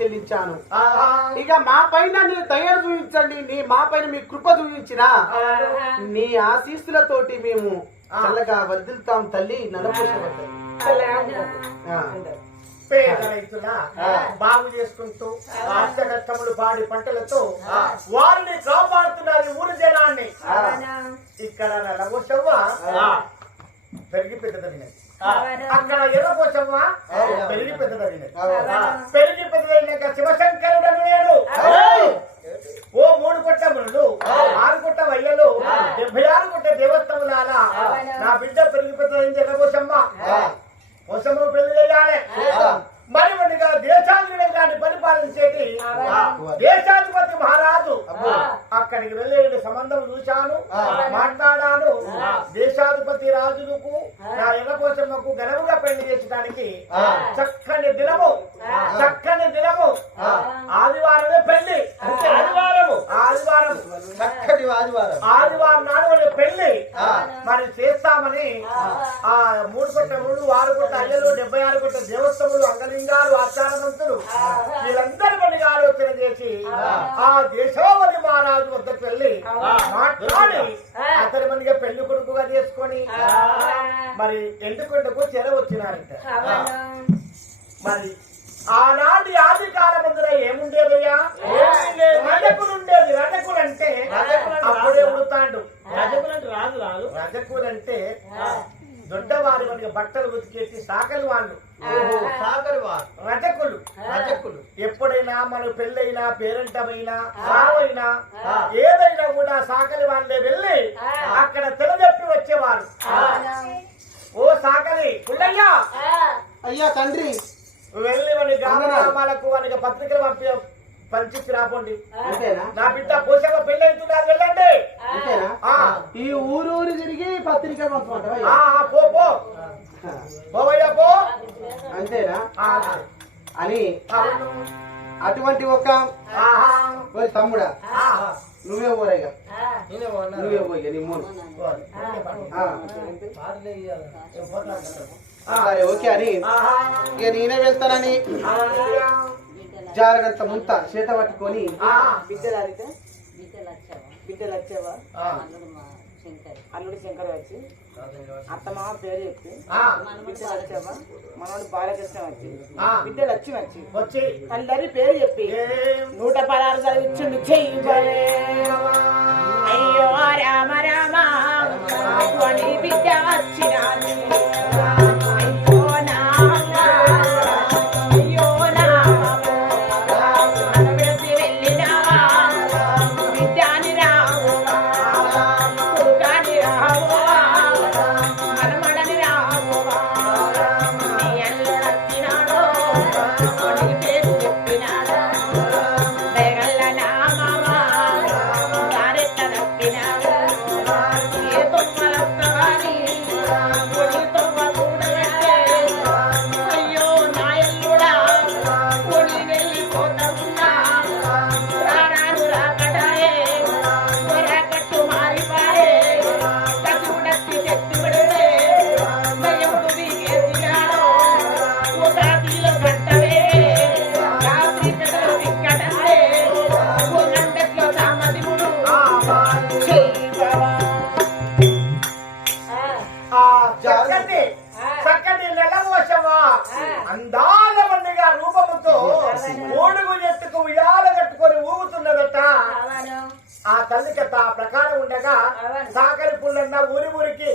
చెల్లించాను. ఇక మా పైన నీ దయను చూపించండి. నీ మా పైన మీ కృప చూపించిన నీ ఆశీస్సులతోటి మేము చల్లగా వర్దిల్తాం తల్లి. పేద రైతుల బాగు చేసుకుంటూ కష్టములు పాడి పంటలతో వారిని కాపాడుతున్నారు ఈ ఊరి జనాన్ని. ఇక్కడ నలగోసవ్వ పెరిగి పెద్దదగినది అక్కడ ఎర్రకోసవ్వ పెరిగి పెద్దదగినది పెరిగి పెద్దదగినాక శివశంకరుడు లేడు. ఓ మూడు కొట్ట మునులు ఆరు కొట్ట వయ్యలు డెబ్బై ఆరు కొట్ట దేవస్థములాల నా బిడ్డ పెరిగి పెద్దదైంది ఎర్రకోసమ్మ కోసము పెళ్ళి చేయాలి. మరి వాడిగా దేశాధిపతి పరిపాలించేటి దేశాధిపతి మహారాజు అక్కడికి వెళ్ళే సంబంధం చూశాను మాట్లాడాను. దేశాధిపతి రాజులకు నా ఎగపోసమ్మకు ఘనముగా పెళ్ళి చేసడానికి చక్కని దినము చక్కని దినము ఆదివారమే పెళ్ళి ఆదివారము. ఆదివారం చక్కటి ఆదివారం. ఆదివారం నాడు వాళ్ళ పెళ్ళి మరి చేస్తామని ఆ. మూడు కొట్ట మూడు ఆరు కొట్ట అయ్యలు డెబ్బై ఆరు కొట్ట దేవస్థములు అంగలింగాలు ఆచారవంతులు వీళ్ళందరి పనిగా ఆలోచన చేసి ఆ. దేశోపతి మహారాజు మాట్లాడి అతని మనగా పెళ్ళి కొడుకుగా చేసుకొని. మరి ఎండుకొండకు చెర వచ్చినారంట. మరి ఆనాటి ఆది కాలమందున ఏముండేదయ్యా రజకులు ఉండేది రజకులు అంటే అప్పుడే ఉడుతాండు. రజకులంటే రాదు రాదు రజకులు అంటే దొడ్డవారి మనకి బట్టలు ఉతికేసి సాకలి వాళ్ళు. రజకులు. రజకులు. ఎప్పుడైనా మన పెళ్ళైనా పేరంటమైనా సావైనా ఏదైనా కూడా సాకలి వాళ్ళే వెళ్ళి అక్కడ తెలజెప్పి వచ్చేవారు. ఓ సాకలి పుల్లయ్యా! అయ్యా తండ్రి. వెళ్ళి వాని గ్రామ గ్రామాలకు వానికి పత్రికలు పంపి పంచి రాపోండి. అంతేనా? నా బిడ్డ పోషక పెళ్ళి అవుతున్నారు వెళ్ళండి అంతేనా? ఆ. ఈ ఊరు ఊరు తిరిగి పత్రిక ఆ, పంపమంటావా ఆ, పో. అంతేనా అని. అటువంటి ఒక తమ్ముడా. నువ్వే పోనా? నువ్వే పోయి నీ మూడు? సరే ఓకే అని. ఇక నేనే వెళ్తానని. జాగ్రత్త ముంత చేత పట్టుకొని. బిడ్డలు అడిగితే బిడ్డలు వచ్చావా బిడ్డలు వచ్చావా. అల్లుడు శంకర్ వచ్చి అత్తమామ పేరు చెప్పి. బిడ్డలు వచ్చావా మనోడు బాలకృష్ణ వచ్చి. బిడ్డలు వచ్చి వచ్చి వచ్చి. తల్లి పేరు చెప్పి నూట పదహారు చదివించుండు. చెయ్యి. అయ్యో రామ రామ. ఉయ్యాల కట్టుకొని ఊగుతున్నదట. ఆ తల్లి కథ ఆ ప్రకారం ఉండగా సాకరి పుల్లన్న ఊరి ఊరికి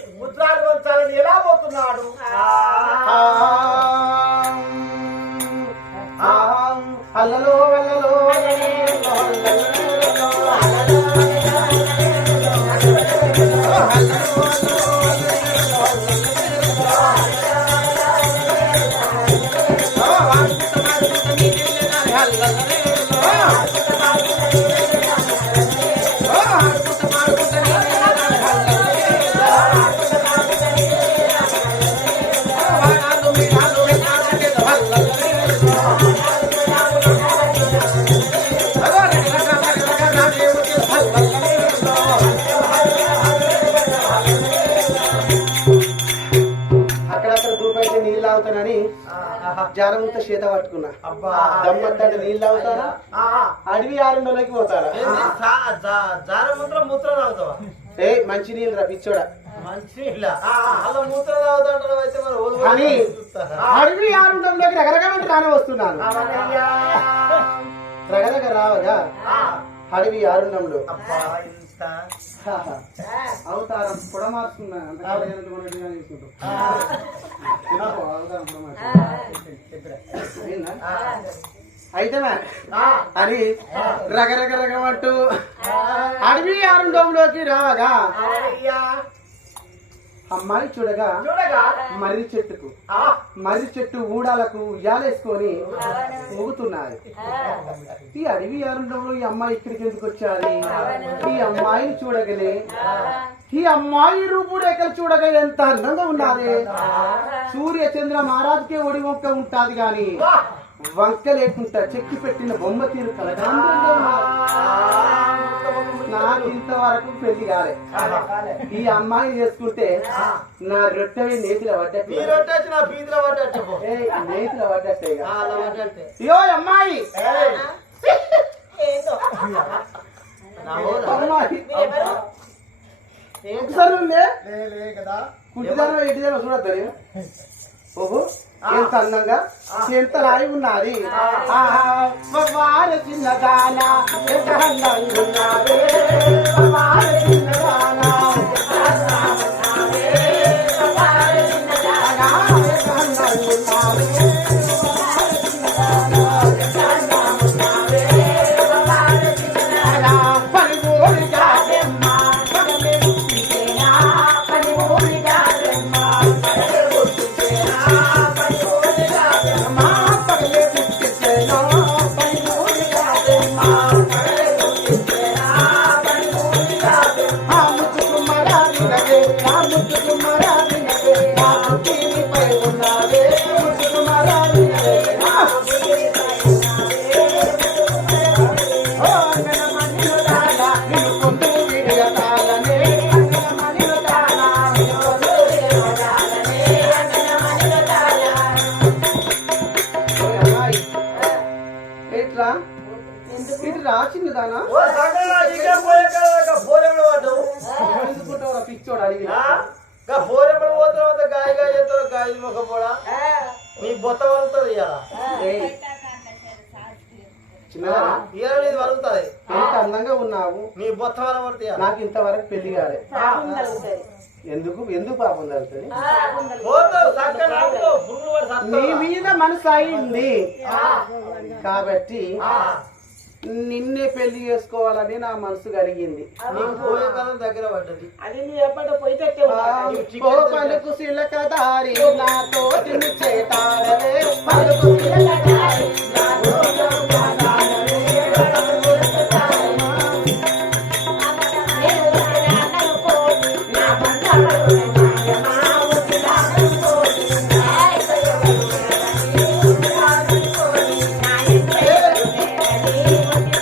జారముంత చేత పట్టుకున్నా. దమ్మంటే నీళ్ళు ఆ, అడవి ఆరుండలోకి పోతారా? మూత్రం తాగుతావా? ఏ మంచి నీళ్ళు? రా పిచ్చోడా కానీ? అడవి ఆరుండంలోకి రకరకాల రానే వస్తున్నాను. రకరక రావగా అడవి ఆరుండంలో. అవతారం కూడా మార్చుకున్నా అంత కాలేజీ కొన్నట్టుగా తీసుకుంటాం. ఎందుకో అవతారం కూడా మార్చుకున్నా. ఏందా? అయితే అని రకరక రకమంటూ అడవి ఆరుండంలోకి రావగా. అమ్మాయి చూడగా చూడగా మర్రి చెట్టుకు ఆ, మర్రి చెట్టు ఊడాలకు ఉయ్యాలేసుకొని ఊగుతున్నారు ఈ అడవి ఆరుండంలో ఈ అమ్మాయి ఇక్కడికి ఎందుకు వచ్చారు? ఈ అమ్మాయిని చూడగానే ఈ అమ్మాయి రూపురేఖలు చూడగా ఎంత అందంగా ఉన్నది సూర్య చంద్ర మహారాజుకే ఒడి వంక ఉంటాది గాని వంక లేకుండా చెక్కి పెట్టిన బొమ్మ తీరు ఉన్నది. నాకు ఇంతవరకు పెళ్ళి కాలే. ఈ అమ్మాయిని చేసుకుంటే నా నేతిలో పడ్డట్టు రొట్టె నేతిలో పడ్డట్టే అయ్యో అమ్మాయి. అమ్మాయి. ఒకసారి చూడద్దని ఓహో. ఎంత అందంగా? ఎంత రాయి ఉన్నది? చిన్నదానా ఎంత అందంగా పిచ్చోడు అడిగి ఫోరెంలో పోతున్నావు అంత గాయ గాయ చేస్తావు గాయ మొక్క పోడా నీ బొత్త ఇవాళ ఇవాళ నీది వలుగుతుంది ఎంత అందంగా ఉన్నావు? నీ బొత్త వల పడుతుంది ఇవాళ. నాకు ఇంతవరకు పెళ్ళి కాలే. ఎందుకు? ఎందుకు పాపం నీ చస్తావా? మీద మనసు అయింది. కాబట్టి నిన్నే పెళ్ళి చేసుకోవాలని నా మనసు కలిగింది. నీకు పోయే కాలం దగ్గర పడ్డది. అది నువ్వు ఎప్పటి పోయి తెచ్చే ఓ పలుకు సిలక దారి నాతో తిను నా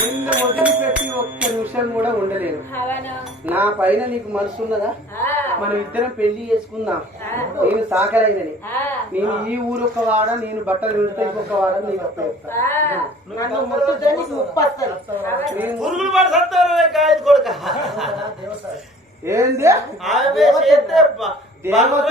నిన్ను వదిలిపెట్టి ఒక్క నిమిషం కూడా ఉండలేను నా పైన నీకు మనసు ఉన్నదా? మనం ఇద్దరం పెళ్ళి చేసుకుందాం. నేను సాకరైనని నేను ఈ ఊరు ఒక వాడ నేను బట్టలు విడితే ఇంకొక వాడ నేను ఏంది? దేవత